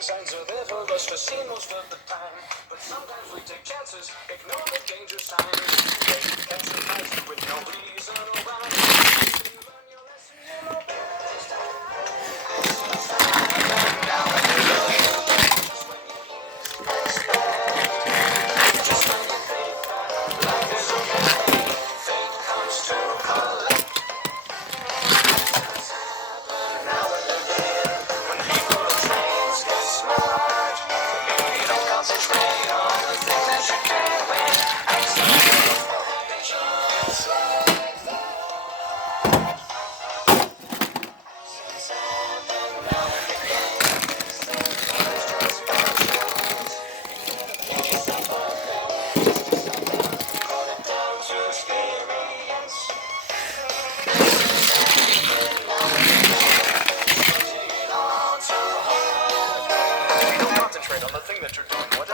warning signs are there for us to see most of the time. But sometimes we take chances, ignore the danger signs. They can surprise you with no reason or rhyme. You learn your lesson, you know better this time. Just when you think that life is okay, fate comes to collect. Now and again, when people or trains get smart, you don't concentrate on the things that you can win. Accidents or happy chance like that. Accidents happen now and again. Sometimes just by chance. You gotta pick yourself up and put it down to experience. Concentrate on the thing that you're doing. What